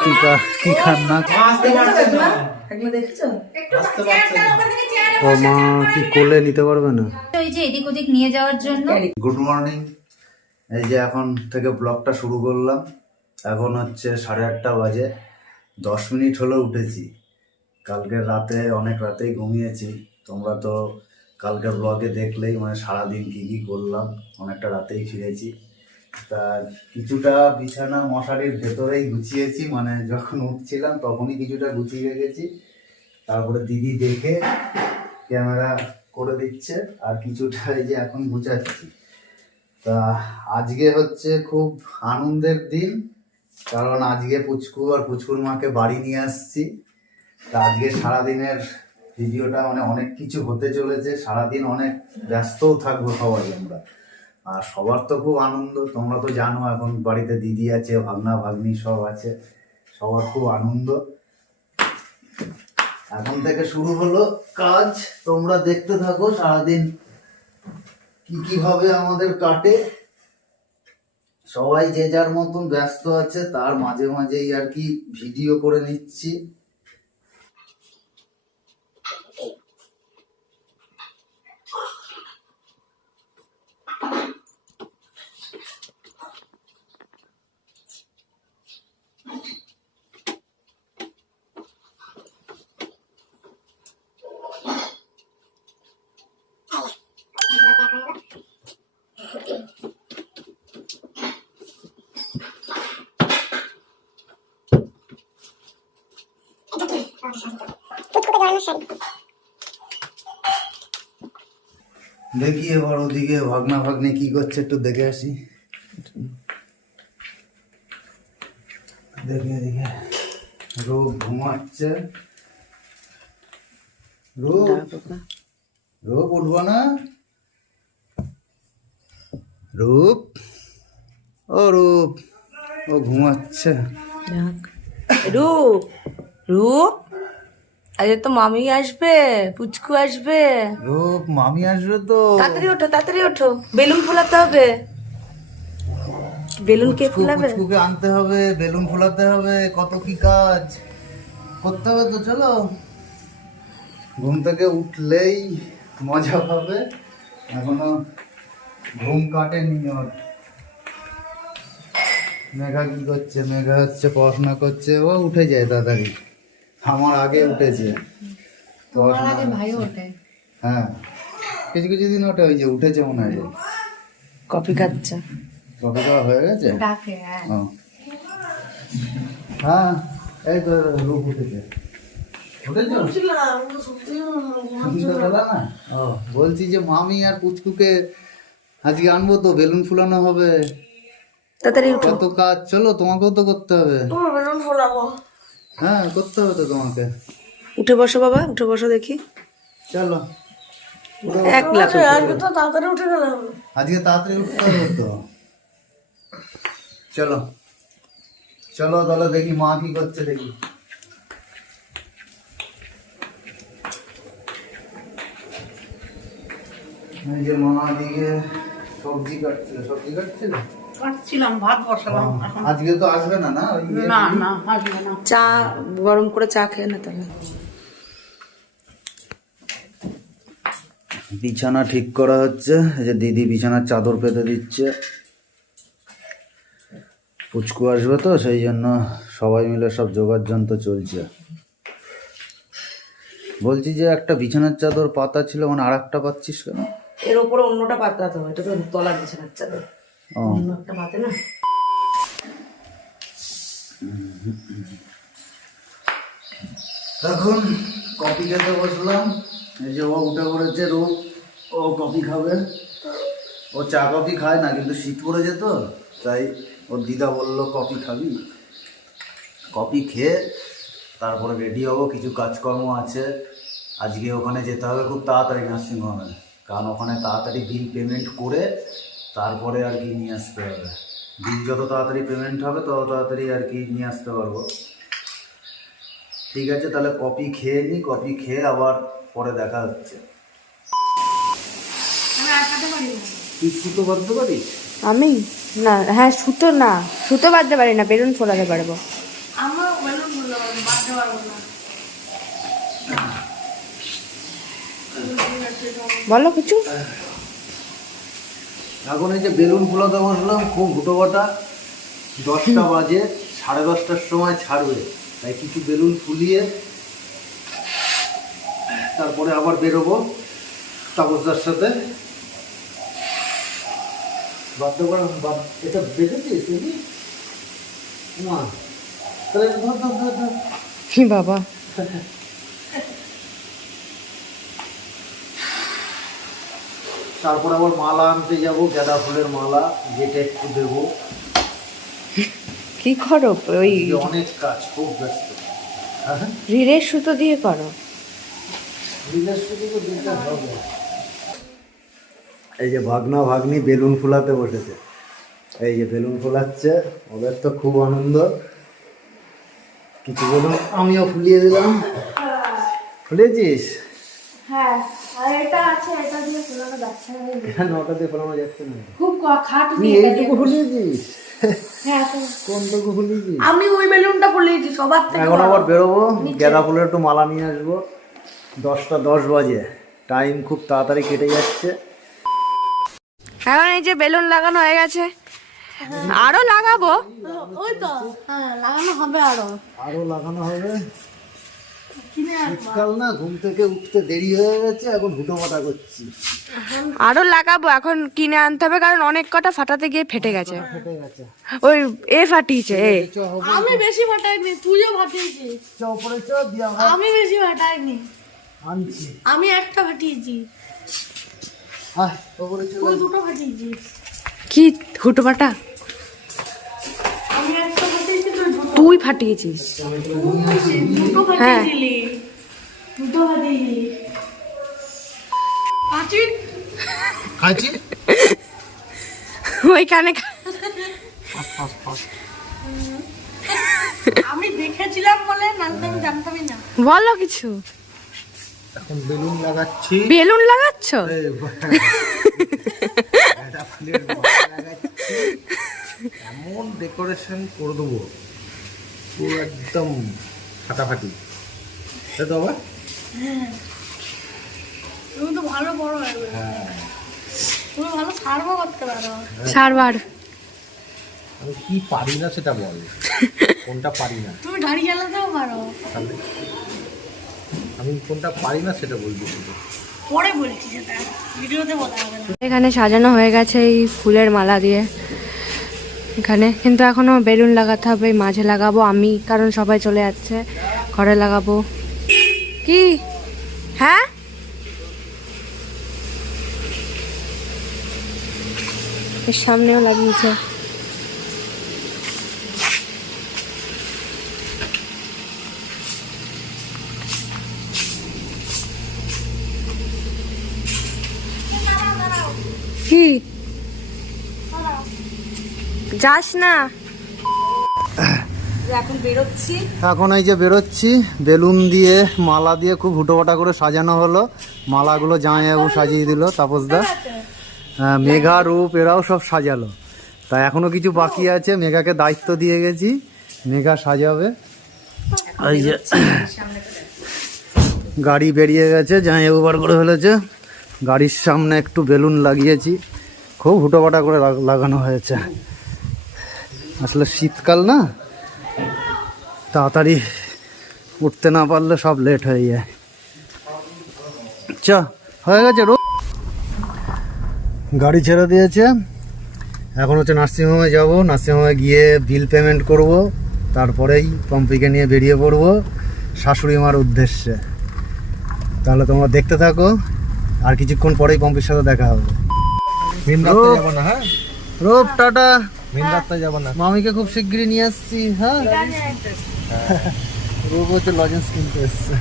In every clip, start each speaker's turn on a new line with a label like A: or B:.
A: কি ও মা কি কোলে নিতে পারবে না।
B: ওই যে এদিক ওদিক নিয়ে যাওয়ার জন্য।
A: গুড মর্নিং এই যে এখন থেকে ব্লগটা শুরু করলাম। এখন হচ্ছে সাড়ে আটটা বাজে। দশ মিনিট হলো উঠেছি। কালকে রাতে অনেক রাতেই ঘুমিয়েছি। তোমরা তো কালকের ব্লগে দেখলেই মানে সারাদিন কী কী করলাম অনেকটা রাতেই ফিরেছি। তা কিছুটা বিছানা মশারির ভেতরেই গুছিয়েছি মানে যখন উঠছিলাম তখনই কিছুটা গুছিয়ে রেখেছি তারপরে দিদি দেখে ক্যামেরা করে দিচ্ছে আর কিছুটা এই যে এখন গুছাচ্ছি। তা আজকে হচ্ছে খুব আনন্দের দিন, কারণ আজকে পুচকু আর পুচকুর মাকে বাড়ি নিয়ে আসছি। তা আজকে সারাদিনের ভিডিওটা মানে অনেক কিছু হতে চলেছে, সারাদিন অনেক ব্যস্তও থাকব সবাই আমরা। আর সবার তো খুব আনন্দ, তোমরা তো জানো এখন বাড়িতে দিদি আছে, ভাগনা, ভাগ্নি সব আছে, সবার খুব আনন্দ। এখন থেকে শুরু হলো কাজ, তোমরা দেখতে থাকো সারাদিন কি কীভাবে আমাদের কাটে। সবাই যে যার মতন ব্যস্ত আছে, তার মাঝে মাঝেই আর কি ভিডিও করে নিচ্ছি। দেখি এবার ওদিকে ভাগনা ভাগ্নে কি করছে একটু দেখে আসি। দেখি এদিকে। রূপ ঘুমাচ্ছে। রূপ রূপ উঠবো না? রূপ? ও রূপ ও ঘুমাচ্ছে।
C: রূপ? রূপ? আজকে তো মামি আসবে পুচকু আসবে।
A: রূপ মামি আসবে তো।
C: তাড়াতাড়ি ওঠো তাড়াতাড়ি ওঠো। বেলুন ফোলাতে হবে। বেলুন কে ফোলাবে?
A: পুচকুকে আনতে হবে বেলুন ফোলাতে হবে কত কি কাজ। করতে হবে তো চলো। ঘুম থেকে উঠলেই মজা পাবে। এখনও ঘুম কাটেনি ওর। মেঘা কি করছে? মেঘা হচ্ছে পড়াশোনা করছে। ও উঠে যায় তাড়াতাড়ি। আমার আগে উঠেছে। পড়াশোনা
B: ভাইও
A: হ্যাঁ। কিছু কিছু দিন ওঠে ওই যে উঠেছে মনে হয়।
C: কফি খাচ্ছে।
A: কবে খাওয়া হয়ে গেছে?
B: হ্যাঁ।
A: ও। হ্যাঁ এই তো রূপ উঠেছে। উঠেছো? না? ও, বলছি যে মামি আর পুচকুকে আজকে আনব তো বেলুন ফুলানো হবে।
C: তাড়াতাড়ি
A: কত কাজ চলো তোমাকেও তো করতে হবে।
C: বেলুন ফোলাবো।
A: হ্যাঁ করতে হবে তো তোমাকে।
C: উঠে বসো বাবা উঠে বসো দেখি।
A: চলো।
C: এক লাখ
A: আজকে তাড়াতাড়ি উঠতে হবে তো। চলো। চলো তাহলে দেখি মা কি করছে দেখি। যে মা দিকে সবজি কাটছিল সবজি কাটছিল
D: কাটছিলাম ভাত বসালাম
A: আজকে তো আসবে না না? ইয়ে-
D: না না আসবে না।
C: চা গরম করে চা খেয়ে না তাহলে।
A: বিছানা ঠিক করা হচ্ছে যে দিদি বিছানার চাদর পেতে দিচ্ছে। পুচকু আসবে তো সেই জন্য সবাই মিলে সব জোগাড় যন্ত্র চলছে। বলছি যে একটা বিছানার চাদর পাতা ছিল মানে আর একটা পাচ্ছিস কেন?
C: এর উপরে অন্যটা পাতাতে হবে এটা তো তলার বিছানার চাদর। অন্য একটা পাতে না।
A: এখন কফি খেতে বসলাম। এই যে ও উঠে পড়েছে রোগ ও কফি খাবে। ও চা কফি খায় না কিন্তু শীত পড়েছে তো তাই ওর দিদা বলল কফি খাবি? কফি খেয়ে তারপরে রেডি হব কিছু কাজকর্ম আছে। আজকে ওখানে যেতে হবে খুব তাড়াতাড়ি নার্সিংহোমে কারণ ওখানে তাড়াতাড়ি বিল পেমেন্ট করে তারপরে আর কি নিয়ে আসতে হবে। বিল যত তাড়াতাড়ি পেমেন্ট হবে তত তাড়াতাড়ি আর কি নিয়ে আসতে পারব। ঠিক আছে তাহলে কপি খেয়ে নিই কপি খেয়ে আবার পরে দেখা হচ্ছে। তুই সুতো বাঁধতে পারিস?
C: আমি? না হ্যাঁ সুতো না। সুতো বাঁধতে পারি না বেলুন ফোলাতে পারব। বলো কিছু।
A: এখন এই যে বেলুন ফুলাতে বসলাম খুব হুটোপাটা দশটা বাজে সাড়ে দশটার সময় ছাড়বে। তাই কিছু বেলুন ফুলিয়ে তারপরে আবার বেরোবো তাপসদার সাথে। বাধ্য করা বাদ- এটা বেঁধেছিস তুমি
C: কি বাবা।
A: তারপর আবার মালা আনতে যাব গাঁদা ফুলের মালা যেটা একটু দেবো।
C: কি করো? ওই
A: অনেক কাজ খুব ব্যস্ত। হ্যাঁ?
C: রিলের সুতো দিয়ে করো।
A: বৃহস্পতিকে দিতে হবে। এই যে ভাগনা ভাগ্নি বেলুন ফুলাতে বসেছে। এই যে বেলুন ফুলাচ্ছে ওদের তো খুব আনন্দ। কিছু বলুন আমিও ফুলিয়ে দিলাম। ফুলিয়েছিস
C: হ্যাঁ আর এটা আছে এটা দিয়ে ফোলানো যাচ্ছে না
A: কেন ওটাতে ফোলানো যাচ্ছে না?
C: খুব খাট
A: তুই এইটুকু ফুলিয়েছিস
C: হ্যাঁ
A: কোনটুকু ফুলিয়েছিস
D: আমি ওই বেলুনটা ফুলিয়েছি সবার থেকে
A: এখন আবার বেরোবো গাঁদা ফুলের একটু মালা নিয়ে আসব। দশটা দশ বাজে টাইম খুব তাড়াতাড়ি কেটে যাচ্ছে।
C: এখন এই যে বেলুন লাগানো হয়ে গেছে আরও লাগাবো।
D: ওই তো হ্যাঁ লাগানো হবে আরও।
A: আরও লাগানো হবে? শীতকাল না ঘুম থেকে উঠতে দেরি হয়ে গেছে এখন করছি।
C: আরও লাগাবো এখন কিনে আনতে হবে কারণ অনেক কটা ফাটাতে গিয়ে ফেটে গেছে। ওই এ ফাটিয়েছে এ।
D: আমি বেশি ফাটাইনি তুইও ফাটিয়েছিস।
A: চ দিয়া
D: আমি বেশি ফাটাইনি।
A: আনছি।
D: আমি একটা ফাটিয়েছি।
A: আয় উপরে চলে
D: তুই দুটো ফাটিয়েছিস।
C: কি হুটোপাটা?
D: আমি একটা তুই
C: ফাটিয়েছিস। হ্যাঁ। ওইখানে
D: আমি দেখেছিলাম বলে জানতামই না।
C: বলো কিছু।
A: এখন বেলুন লাগাচ্ছি।
C: বেলুন লাগাচ্ছি।
A: এমন ডেকোরেশন করে দেবো। পুরো একদম ফাটাফাটি। তাই তো বাবা?
D: তুমি তো ভালো বড়
A: হ্যাঁ
D: তুমি ভালো সার্ভ করতে পারো।
C: সারবার।
A: আমি কি পারি না সেটা বল। কোনটা পারি না?
D: তুমি গাড়ি চালাতেও পারো।
A: তাহলে আমি কোনটা পারি না সেটা বলবি
D: পরে বলছি সেটা। ভিডিওতে বলা হবে
C: এখানে সাজানো হয়ে গেছে এই ফুলের মালা দিয়ে। এখানে। কিন্তু এখনও বেলুন লাগাতে হবে মাঝে লাগাবো আমি, কারণ সবাই চলে যাচ্ছে। ঘরে লাগাবো। কি? হ্যাঁ? সামনেও লাগিয়েছে কি যাস না। এখন বেরোচ্ছি।
A: এখন এই যে বেরোচ্ছি বেলুন দিয়ে মালা দিয়ে খুব হুটোপাটা করে সাজানো হলো। মালাগুলো জামাইবাবু সাজিয়ে দিল তাপসদা হ্যাঁ, মেঘা রূপ এরাও সব সাজালো। তা এখনও কিছু বাকি আছে মেঘাকে দায়িত্ব দিয়ে গেছি মেঘা সাজাবে। এই যে গাড়ি বেরিয়ে গেছে জামাইবাবু বার করে ফেলেছে। গাড়ির সামনে একটু বেলুন লাগিয়েছি খুব হুটোপাটা করে লাগানো হয়েছে। আসলে শীতকাল না তাড়াতাড়ি উঠতে না পারলে সব লেট হয়ে যায়। চ হয়ে গেছে রো গাড়ি ছেড়ে দিয়েছে। এখন হচ্ছে নার্সিংহোমে যাব। নার্সিংহোমে গিয়ে বিল পেমেন্ট করব। তারপরেই পম্পিকে নিয়ে বেরিয়ে পড়ব। শাশুড়ি মার উদ্দেশ্যে। তাহলে তোমরা দেখতে থাকো। আর কিছুক্ষণ পরেই পম্পির সাথে দেখা হবে।
E: না হ্যাঁ?
A: রূপ টাটা।
E: মেন রাস্তায় যাব না।
A: মামিকে খুব শিগগিরই নিয়ে আসছি হ্যাঁ? রূপ হচ্ছে লজেন্স কিনতে এসছে।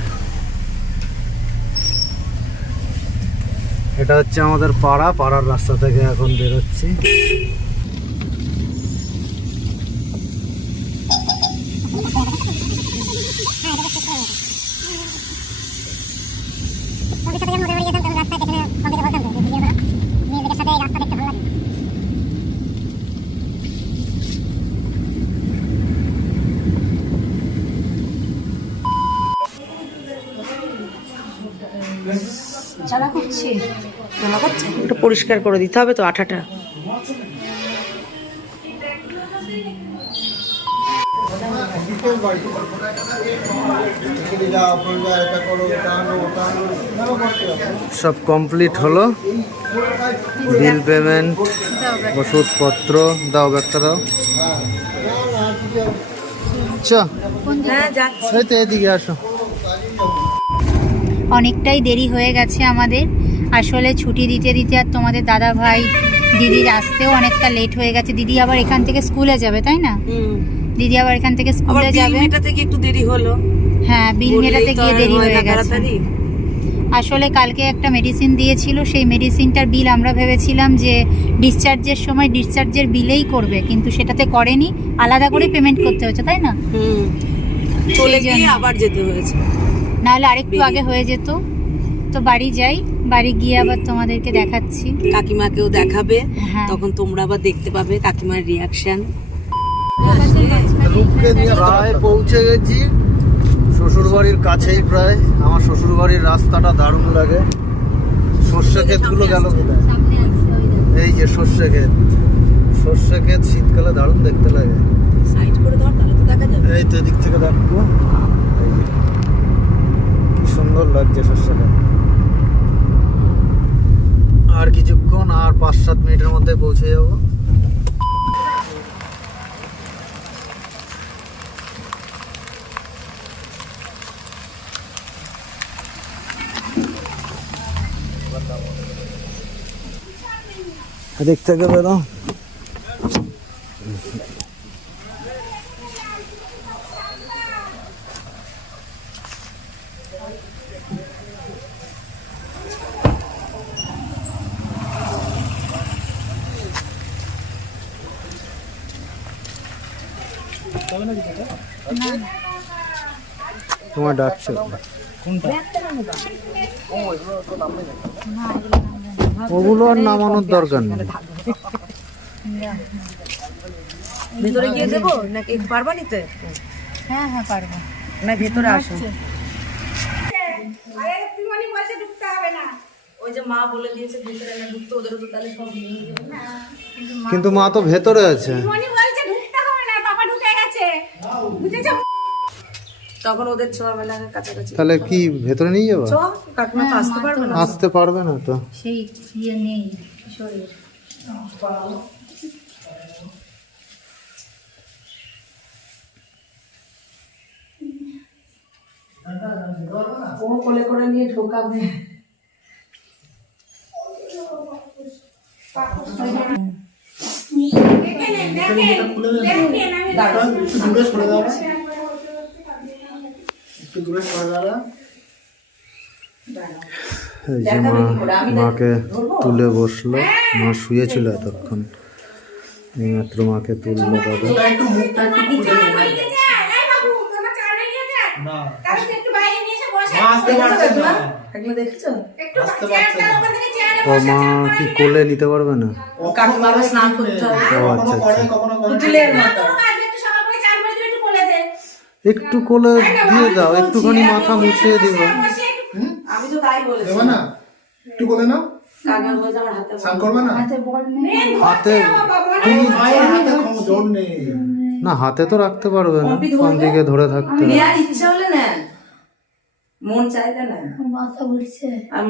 A: এটা হচ্ছে আমাদের পাড়া পাড়ার রাস্তা থেকে এখন বেরোচ্ছি।
C: পরিষ্কার করে দিতে হবে তো আঠাটা।
A: সব কমপ্লিট হলো। বিল পেমেন্ট ওষুধপত্র দাও ব্যাগটা দাও। চ।
C: হ্যাঁ
A: এদিকে আসো।
B: অনেকটাই দেরি হয়ে গেছে আমাদের। আসলে ছুটি দিতে দিতে আর তোমাদের দাদা ভাই দিদির আসতেও অনেকটা লেট হয়ে গেছে। দিদি আবার এখান থেকে স্কুলে যাবে তাই না? দিদি আবার এখান থেকে স্কুলে যাবে।
C: এটা থেকে একটু দেরি হলো।
B: হ্যাঁ বিল মেটাতে গিয়ে দেরি হয়ে গেছে। আসলে কালকে একটা মেডিসিন দিয়েছিল সেই মেডিসিনটার বিল আমরা ভেবেছিলাম যে ডিসচার্জের সময় ডিসচার্জের বিলেই করবে কিন্তু সেটাতে করেনি। আলাদা করে পেমেন্ট করতে হচ্ছে তাই না?
C: হুম। চলে গিয়ে আবার যেতে হয়েছে।
B: নাহলে আরেকটু আগে হয়ে যেত। তো বাড়ি যাই। বাড়ি গিয়ে আবার তোমাদেরকে দেখাচ্ছি।
C: কাকিমাকেও দেখাবে
B: হ্যাঁ।
C: তখন তোমরা আবার দেখতে পাবে কাকিমার রিয়াকশন
A: প্রায় পৌঁছে গেছি। শ্বশুর বাড়ির কাছেই প্রায়। আমার শ্বশুর বাড়ির রাস্তাটা দারুণ লাগে। সর্ষে ক্ষেতগুলো গেল কোথায়? এই যে সর্ষে ক্ষেত। সর্ষে ক্ষেত শীতকালে দারুণ দেখতে লাগে।
C: সাইড করে ধর তাহলে তো দেখা যাবে।
A: এই তো এদিক থেকে দেখব। কি সুন্দর লাগছে সর্ষে ক্ষেত। আর কিছুক্ষণ আর পাঁচ সাত মিনিটের মধ্যে পৌঁছে যাব। দেখতে থেকে বেরো তোমার ডাকছে। ওগুলো আর নামানোর দরকার নেই।
C: ভেতরে গিয়ে দেবো? নাকি পারবা নিতে?
B: হ্যাঁ হ্যাঁ পারব।
C: না ভেতরে আসো। মা বলে ভেতরে না ঢুকতে ওদের তো তাহলে সব নিয়ে যাবে। না
A: কিন্তু মা তো ভেতরে আছে।
C: তখন ওদের ছোঁয়া মেলা কাছাকাছি।
A: তাহলে কি ভেতরে নিয়ে যাব?
C: চ কাকিমা তো আসতে পারবে না।
A: আসতে পারবে না তো।
B: সেই ইয়ে নেই শরীর
C: ও কোলে করে নিয়ে ঢোকাবে।
A: এই যে মা মাকে তুলে বসল। মা শুয়েছিল এতক্ষণ। এইমাত্র মাকে তুললো দাদা ও মা কি কোলে নিতে পারবে না? ও আচ্ছা আচ্ছা। একটু কোলে দিয়ে দাও একটুখানি মাথা মুছিয়ে দিবা
C: আমি তো তাই বলেছি।
E: দেবে না? একটু বলে নাও।
C: হাতে
E: স্নান করবে না?
A: হাতে
E: তুমি মায়ের হাতে কোনো জোর নেই।
A: না হাতে তো রাখতে পারবে না। কোন দিকে ধরে থাকতে
C: ইচ্ছা হলে নেন। মন চাইলে না
B: মাথা ঘুরছে।
C: আর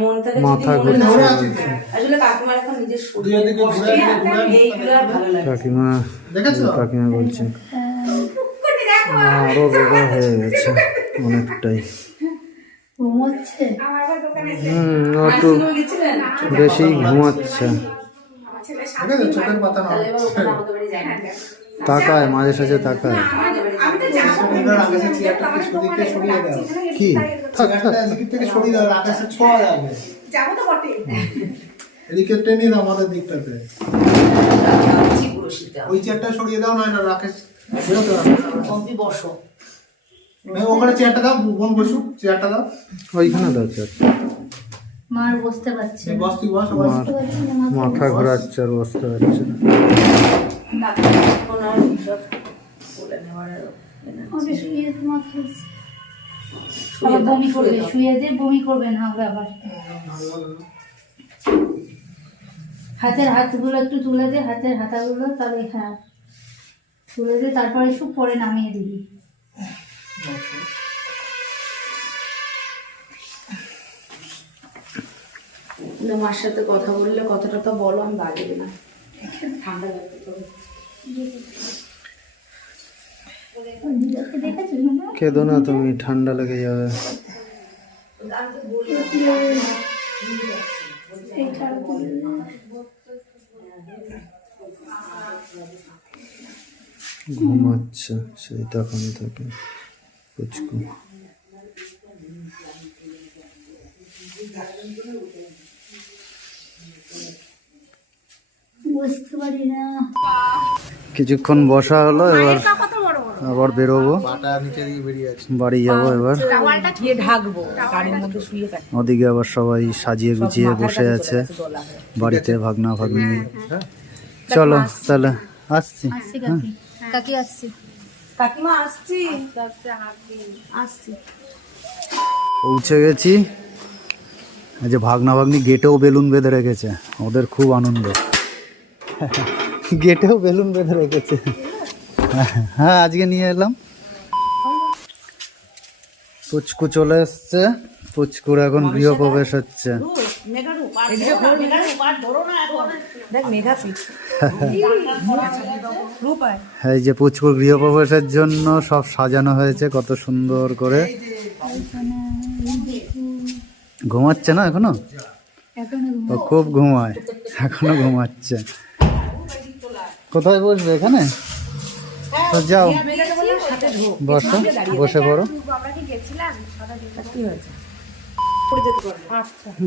A: ঘুরছে।
C: আসলে কাকিমার এখন নিজের শরীর।
A: কাকিমা কাকিমা বলছে। মা আরও রোগা হয়ে গেছে অনেকটাই। হুম একটু বেশি ঘুমাচ্ছে। তাকায় মাঝে সাঝে তাকায়। কি? থাক থাক।
E: থেকে সরিয়ে দাও আকাশে ছোঁয়া যাবে এদিকে টেনে দাও আমাদের দিকটাতে।
C: পুরো শীতে
E: ওই চেয়ারটা সরিয়ে দাও না রাকেশ বেরোতে পারবে না।
C: কমপি বসো
E: ওখানে চেয়ারটা দাও বোন বসুক চেয়ারটা দাও।
A: ওইখানে দাও চার
B: মার বসতে পারছে
E: বস তুই বস।
A: মাথা ঘোরাচ্ছে আর বসতে পারছে না।
B: বমি করবে শুয়ে যে বমি করবে না হবে আবার। হাতের হাতগুলো একটু তুলে দে হাতের হাতাগুলো তাহলে হ্যাঁ। তুলে দিয়ে তারপরে একটু পরে নামিয়ে দিবি।
C: মার সাথে কথা বললে কথাটা তো বলো আমি বাজে না ঠান্ডা লাগবে
B: না
A: কেঁদো না তুমি ঠান্ডা লেগে যাবে। ঘুমাচ্ছে সেই তখন থেকে। পুচকু কিছুক্ষণ বসা হলো এবার আবার বেরোবো।
E: পাটা নিচে দিকে বেরিয়ে আছে
A: বাড়ি যাব এবার। ওদিকে আবার সবাই সাজিয়ে গুছিয়ে বসে আছে। বাড়িতে ভাগনা ভাগ্নি। চলো তাহলে আসছি।
B: আসছি কাকি আসছি।
D: কাকিমা আসছি? আসছি।
A: পৌঁছে গেছি। এই যে ভাগনা ভাগ্নি গেটেও বেলুন বেঁধে রেখেছে। ওদের খুব আনন্দ। গেটেও বেলুন বেঁধে রেখেছে। হ্যাঁ আজকে নিয়ে এলাম। পুচকু চলে এসছে। পুচকুর এখন গৃহপ্রবেশ হচ্ছে।
D: দেখ মেঘা পিঠ।
A: এই যে পুচকুর গৃহপ্রবেশের জন্য সব সাজানো হয়েছে কত সুন্দর করে। ঘুমাচ্ছে না এখনও?
B: এখনও
A: ও খুব ঘুমায় এখনও ঘুমাচ্ছে। কোথায় বসবে এখানে? তো যাও। বসো বসে পড়ো।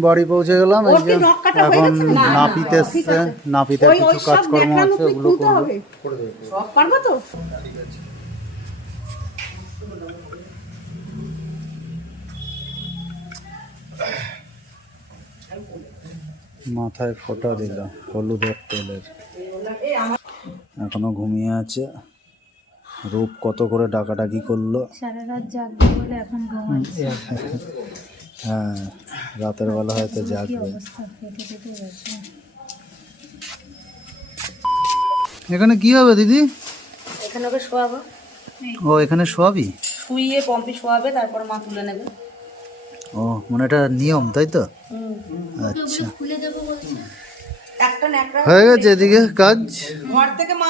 A: বাড়ি পৌঁছে গেলাম এই যে এখন নাপিত এসছে নাপিতের কিছু কাজকর্ম আছে ওগুলো করব।
D: পারব তো?
A: মাথায় ফোঁটা দিল হলুদের তেলের। এখনও ঘুমিয়ে আছে। রূপ কত করে ডাকাডাকি করল।
B: সারা রাত জাগবে বলে এখন ঘুমাচ্ছি।
A: হ্যাঁ রাতের বেলা হয়তো জাগবে। এখানে কি হবে দিদি?
C: এখানে ওকে শোয়াবো।
A: ও এখানে শোয়াবি?
C: শুইয়ে পম্পে শোয়াবে তারপর মা তুলে নেবে।
A: ও মানে এটা নিয়ম তাই তো? আচ্ছা।
B: খুলে দেবো বলছি
C: একটা ন্যাকড়া
A: হয়ে গেছে এদিকে কাজ?
C: ঘর থেকে মা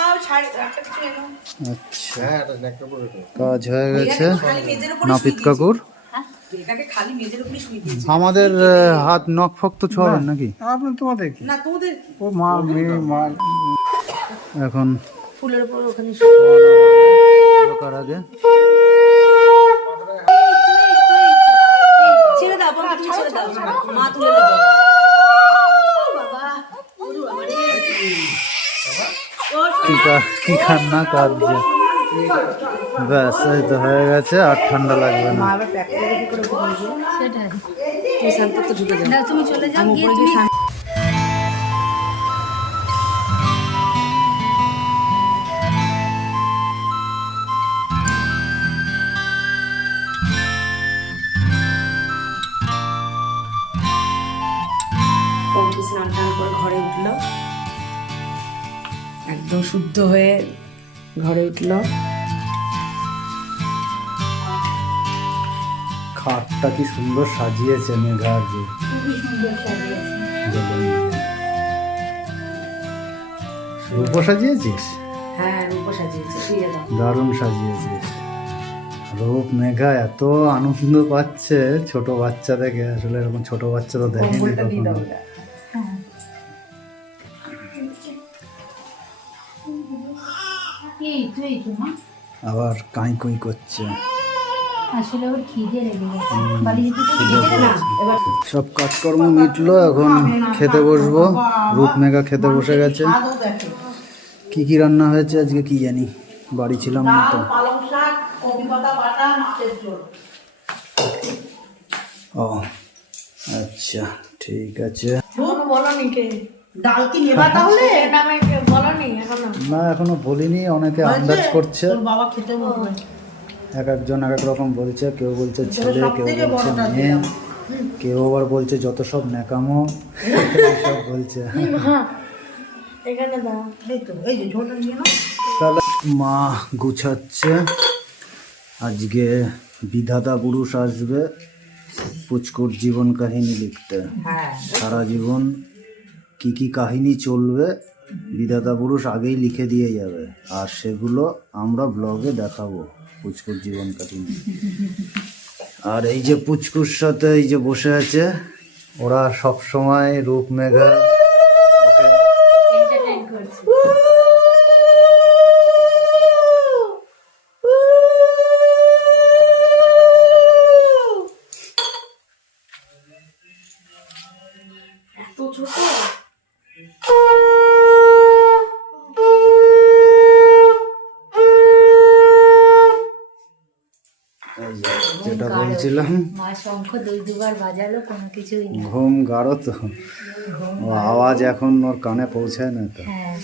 A: আচ্ছা।
E: হ্যাঁ
A: কাজ হয়ে গেছে।
C: খালি
A: নাপিত কাকুর। আমাদের হাত নখ ফক তো ছোঁয়াবেন নাকি?
E: আপনি তোমাদের কি?
C: না তোদের
E: ও মা মেয়ে মা।
A: এখন
C: ফুলের উপর ওখানে
A: ঢোকার আগে।
C: ছেড়ে দাও তুমি ছেড়ে দাও। মা তুলে নেবে
A: কি কা- কি কান্না কাঁদছে ব্যাস, এই তো হয়ে গেছে, আর ঠান্ডা লাগবে না।
C: স্নান টান করে ঘরে উঠল। একদম শুদ্ধ হয়ে ঘরে উঠল।
A: খাটটা কি সুন্দর সাজিয়েছে মেঘার যে রূপো সাজিয়েছিস?
C: হ্যাঁ
A: দারুণ সাজিয়েছিস। রূপ মেঘা এত আনন্দ পাচ্ছে ছোট বাচ্চা দেখে আসলে এরকম ছোট বাচ্চা তো দেখেনি কখনো। আবার কাঁই কুঁই করছে। সব কাজকর্ম মিটলো এখন খেতে বসবো। রূপ মেঘা খেতে বসে গেছে। কি কি রান্না হয়েছে আজকে কি জানি বাড়ি ছিলাম না তো।
D: পালং শাক কপি পাতা বাটা মাছের ঝোল।
A: ও আচ্ছা ঠিক আছে।
D: ডাল কি নেবা তাহলে? না এখনও বলিনি
A: অনেকে আন্দাজ করছে।
D: বাবা খেতে
A: এক একজন এক এক রকম বলছে কেউ বলছে ছেলে কেউ বলছে মেয়ে কেউ আবার বলছে যত সব ন্যাকামো সব বলছে।
D: এখানে দাও। এই তো এই যে ঝোলটা নিয়ে নাও।
A: তাহলে মা গুছাচ্ছে। আজকে বিধাতা পুরুষ আসবে পুচকুর জীবন কাহিনী লিখতে। সারা জীবন কি কি কাহিনী চলবে বিধাতা পুরুষ আগেই লিখে দিয়ে যাবে। আর সেগুলো আমরা ব্লগে দেখাবো, পুচকুর জীবন কাটিনি আর এই যে পুচকুর সাথে এই যে বসে আছে, ওরা সব সময় রূপ মেঘা
B: শঙ্খ দুই দুবার বাজালো কোনো কিছুই না।
A: ঘুম গাঢ় তো। ও আওয়াজ এখন ওর কানে পৌঁছায় না তো।
B: হ্যাঁ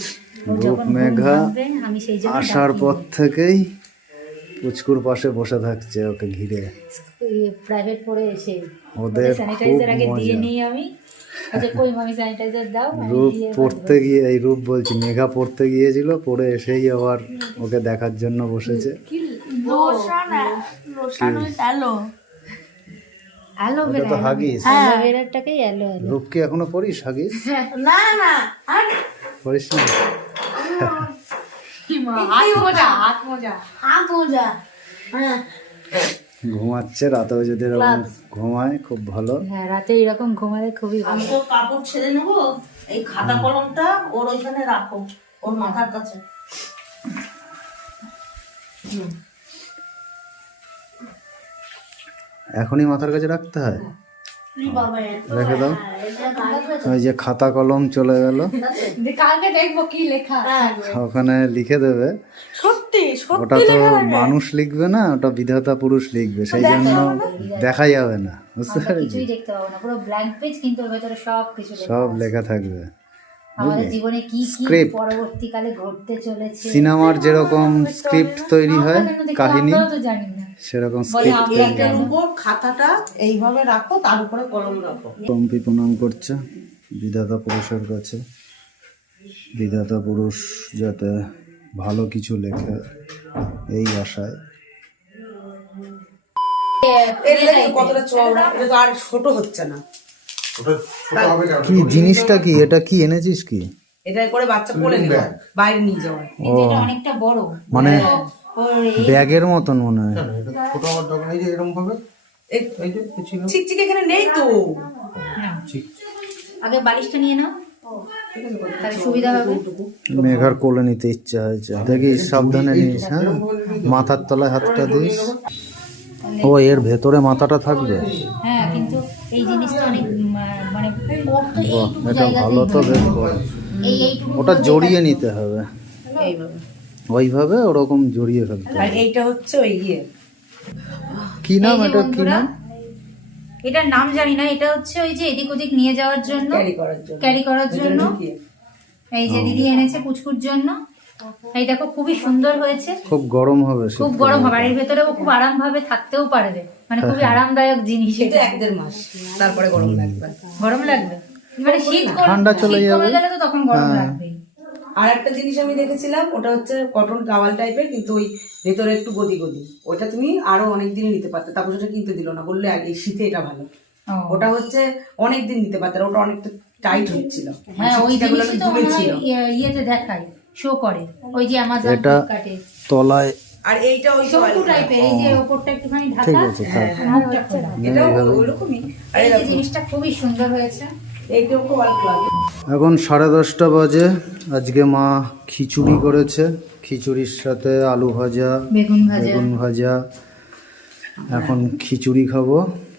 A: রূপ মেঘা আসার পর থেকেই পুচকুর পাশে বসে থাকছে ওকে ঘিরে।
B: প্রাইভেট পড়ে এসে।
A: ওদের খুব
B: স্যানিটাইজার আগে দিয়ে
A: মজা।
B: নিই আমি। আচ্ছা কই মামি স্যানিটাইজার দাও আমি
A: রূপ পড়তে গিয়ে এই রূপ বলছি মেঘা পড়তে গিয়েছিল পড়ে এসেই আবার ওকে দেখার জন্য বসেছে।
D: লোশন লোশন উইথ অ্যালো
A: ওটা তো হাগিস
B: অ্যালোভেরাটাকেই অ্যালো
A: রূপ কি এখনও পড়িস হাগিস?
D: না না
A: পড়িস না।
D: হাত মোজা হাত মোজা। হাত মোজা। হ্যাঁ।
A: ঘুমাচ্ছে রাতেও যদি এরকম ঘুমায় খুব ভালো।
B: হ্যাঁ রাতে এরকম ঘুমালে খুবই ভালো।
D: তো কাপড় ছেড়ে নেব এই খাতা কলমটা ওর ওইখানে রাখো ওর মাথার কাছে।
A: এখনই মাথার কাছে রাখতে হয়? রেখে দাও। ওই যে খাতা কলম চলে গেল।
C: লেখা
A: ওখানে লিখে দেবে। ওটা তো মানুষ লিখবে না ওটা বিধাতা পুরুষ লিখবে সেই জন্য দেখা যাবে না। বুঝতে পেরেছি
B: কিছুই দেখতে পাবো না পুরো ব্ল্যাঙ্ক পেজ কিন্তু ওর ভেতরে সব। লেখা
A: থাকবে।
B: আমাদের জীবনে কি কি পরবর্তীকালে ঘটতে চলেছে?
A: সিনেমার যেরকম স্ক্রিপ্ট তৈরি হয় কাহিনী সেরকম স্ক্রিপ্ট তৈরি হয়।
D: খাতাটা এইভাবে রাখো তার উপরে কলম রাখো।
A: পম্পি প্রণাম করছে বিধাতা পুরুষের কাছে। বিধাতা পুরুষ যাতে ভালো কিছু লেখে এই আশায়।
F: কতটা চওড়া এটা তো আর ছোট হচ্ছে না।
A: কি জিনিসটা কি? এটা কি এনেছিস কি?
F: এটা করে বাচ্চা কোলে নেওয়া বাইরে নিয়ে যাওয়া
B: এটা অনেকটা বড়।
A: মানে ব্যাগের মতন মনে হয়।
E: ছোট দরকার নেই যে এরকম ভাবে
F: এই
E: এই যে এই ছিল।
F: চিকচিক এখানে নেই তো।
B: আগে বালিশটা নিয়ে নাও। তাহলে সুবিধা হবে।
A: মেঘার কোলে নিতে ইচ্ছা হয়েছে। দেখি সাবধানে নিস হ্যাঁ? মাথার তলায় হাতটা দিস। ও এর ভেতরে মাথাটা থাকবে?
B: হ্যাঁ কিন্তু এই জিনিসটা অনেক উম, মানে ওর তো
A: বাহ
B: এইটুকু
A: এটা ভালো তো ওটা জড়িয়ে নিতে হবে। ওইভাবে ওরকম জড়িয়ে ফেলতে হবে।
F: আর এইটা হচ্ছে ওই ইয়ে।
A: কি নাম এটা? কি নাম?
B: এটার নাম জানি না এটা হচ্ছে ওই যে এদিক ওদিক নিয়ে যাওয়ার জন্য
F: ক্যারি করার জন্য।
B: এই যে দিদি এনেছে পুচকুর জন্য। এই দেখো খুবই সুন্দর হয়েছে।
A: খুব গরম হবে
B: খুব গরম হবে আর এর ভেতরে খুব আরাম ভাবে থাকতেও পারবে। মানে খুবই আরামদায়ক জিনিস এটা।
F: এক দেড় মাস তারপরে গরম লাগবে।
B: গরম লাগবে? মানে শীত
A: ঠান্ডা চলে যাবে।
B: গেলে তো তখন গরম
A: হ্যাঁ।
B: লাগবেই।
F: আর একটা জিনিস আমি দেখেছিলাম ওটা হচ্ছে কটন টাওয়াল টাইপের কিন্তু ওই ভেতরে একটু গদি গদি। ওটা তুমি আরও অনেক দিন নিতে পারতে। তারপর সেটা কিনতে দিল না বললে এই শীতে এটা ভালো। ওটা হচ্ছে অনেক দিন নিতে পারতে আর ওটা অনেকটা টাইট হচ্ছিল।
B: হ্যাঁ ওই
F: ছিল।
B: ইয়ে- ইয়েতে দেখায়। শো করে। ওই যে অ্যামাজন
A: এটা
B: কাটে
A: তলায়
F: আর এইটা ওই
B: শঙ্কু টাইপের এই যে ওপরটা একটুখানি ঢাকা
A: আছে থাক।
B: মুখটা খোলা।
F: এটাও ওইরকমই আর
B: এই জিনিসটা খুবই সুন্দর হয়েছে।
A: এখন সাড়ে দশটা বাজে। আজকে মা খিচুড়ি করেছে। খিচুড়ির সাথে আলু ভাজা
B: বেগুন ভাজা।
A: বেগুন ভাজা। এখন খিচুড়ি খাব।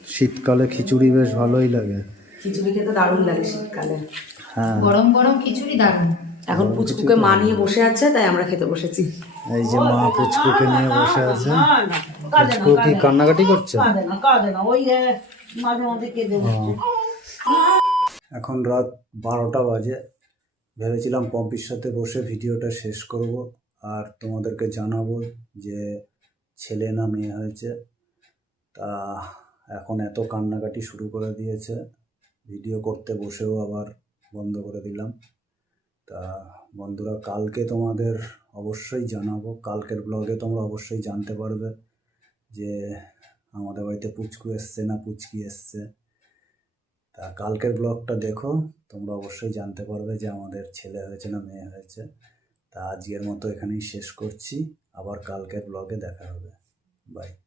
A: শীতকালে খিচুড়ি বেশ ভালোই লাগে।
F: খিচুড়ি খেতে দারুণ লাগে শীতকালে।
A: হ্যাঁ।
B: গরম গরম খিচুড়ি দারুণ।
F: এখন পুচকুকে মা নিয়ে বসে আছে তাই আমরা খেতে বসেছি।
A: এই যে মা পুচকুকে নিয়ে বসে আছে। পুচকু কি কান্নাকাটি করছে? এখন রাত বারোটা বাজে। ভেবেছিলাম পম্পির সাথে বসে ভিডিওটা শেষ করব আর তোমাদেরকে জানাব যে ছেলে না মেয়ে হয়েছে। তা এখন এত কান্নাকাটি শুরু করে দিয়েছে। ভিডিও করতে বসেও আবার বন্ধ করে দিলাম। তা বন্ধুরা, কালকে তোমাদের অবশ্যই জানাব। কালকের ব্লগে তোমরা অবশ্যই জানতে পারবে যে আমাদের বাড়িতে পুচকু এসছে না পুচকি এসছে। তা কালকের ব্লগটা দেখো, তোমরা অবশ্যই জানতে পারবে যে আমাদের ছেলে হয়েছে না মেয়ে হয়েছে। তা আজকের মতো এখানেই শেষ করছি। আবার কালকের ব্লগে দেখা হবে। বাই